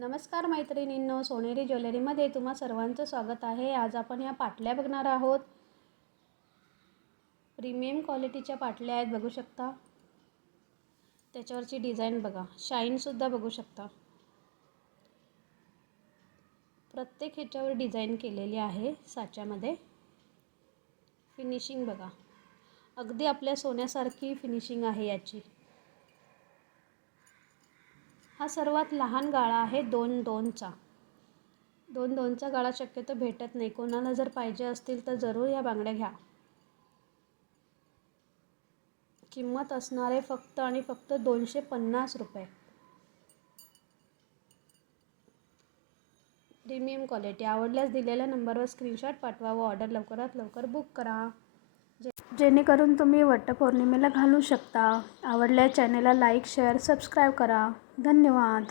नमस्कार मैत्रिणींनो, सोनेरी ज्वेलरीमध्ये तुम्हा सर्वांचं स्वागत आहे। आज आपण ह्या पाटल्या बघणार आहोत। प्रीमियम क्वालिटीच्या पाटल्या आहेत, बघू शकता। त्याच्यावरची डिझाइन बघा, शाईन सुद्धा बघू शकता। प्रत्येक ह्याच्यावर डिझाइन केलेली आहे साच्यामध्ये। फिनिशिंग बघा, अगदी आपल्या सोन्यासारखी फिनिशिंग आहे याची। हा सर्वात लहान गाळा आहे 2-2चा। 2-2चा गाळा शक्यतो भेटत नाही। कोणाला जर पाहिजे असतील तर जरूर या बांगड्या घ्या। किंमत असणार आहे फक्त आणि फक्त 250 रुपये। Premium quality. आवडल्यास दिलेल्या नंबरवर स्क्रीनशॉट पाठवा व ऑर्डर लवकरात लवकर बुक करा, जेणेकरून तुम्ही वटपौर्णिमेला घालू शकता। आवडल्यास चॅनलला लाईक, शेअर, सबस्क्राईब करा। धन्यवाद।